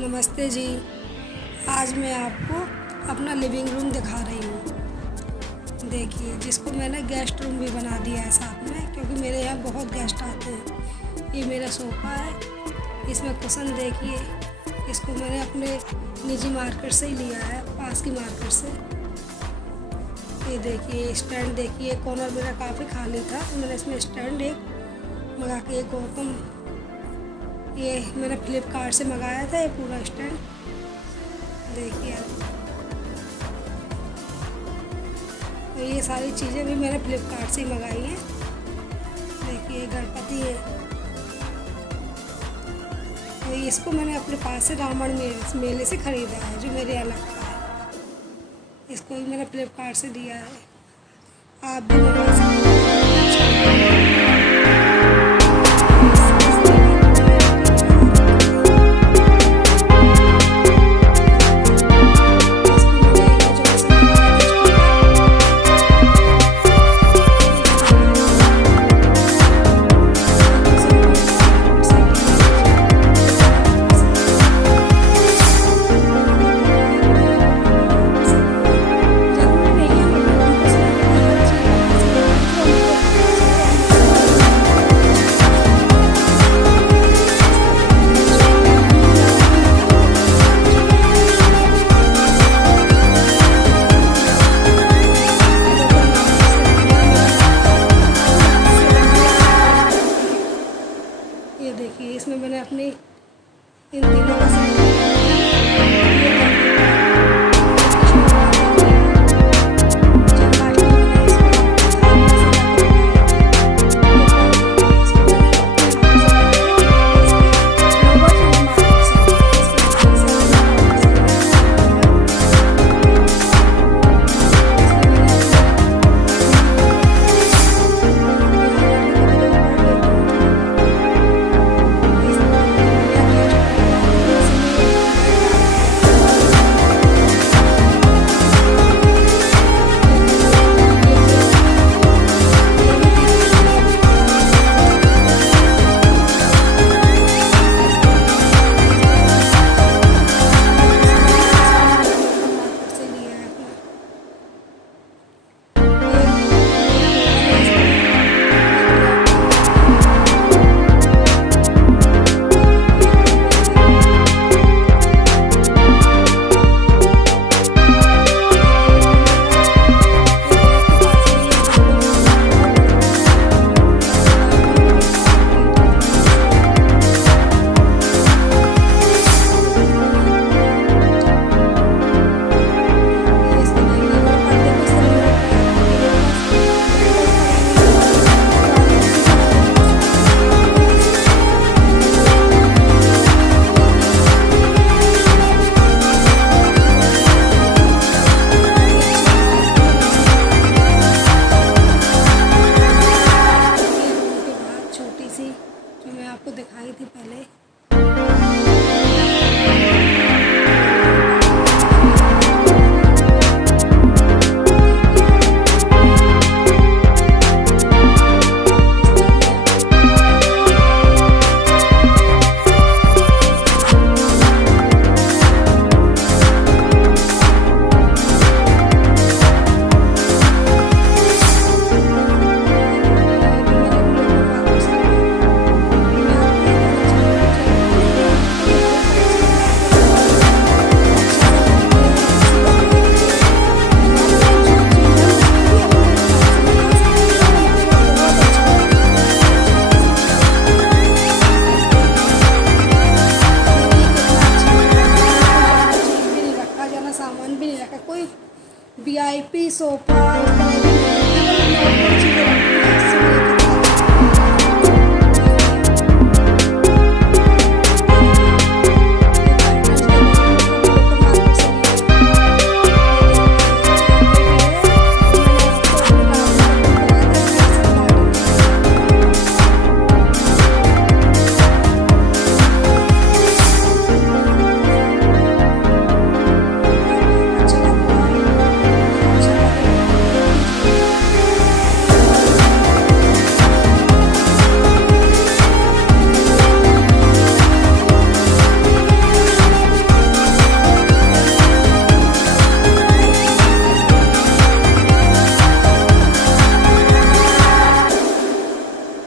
नमस्ते जी। आज मैं आपको अपना लिविंग रूम दिखा रही हूँ। देखिए, जिसको मैंने गेस्ट रूम भी बना दिया है साथ में, क्योंकि मेरे यहाँ बहुत गेस्ट आते हैं। ये मेरा सोफ़ा है, इसमें कुशन देखिए। इसको मैंने अपने निजी मार्केट से ही लिया है, पास की मार्केट से। ये देखिए स्टैंड, देखिए कॉर्नर मेरा काफ़ी खाली था, तो मैंने इसमें स्टैंड एक मंगा के, एक गौतम, ये मैंने फ्लिपकार्ट से मंगाया था। ये पूरा स्टैंड देखिए आप। तो ये सारी चीज़ें भी मैंने फ्लिपकार्ट से ही मंगाई हैं। देखिए गणपति है, तो इसको मैंने अपने पास से रावण मेले से ख़रीदा है, जो मेरे यहाँ लगता है। इसको भी मैंने फ्लिपकार्ट से दिया है, आप भी मंगा सकते हैं। ये देखिए, इसमें मैंने अपनी इन तीनों का सेट जो मैं आपको दिखाई थी पहले। सामान भी नहीं रखा, कोई VIP सोफा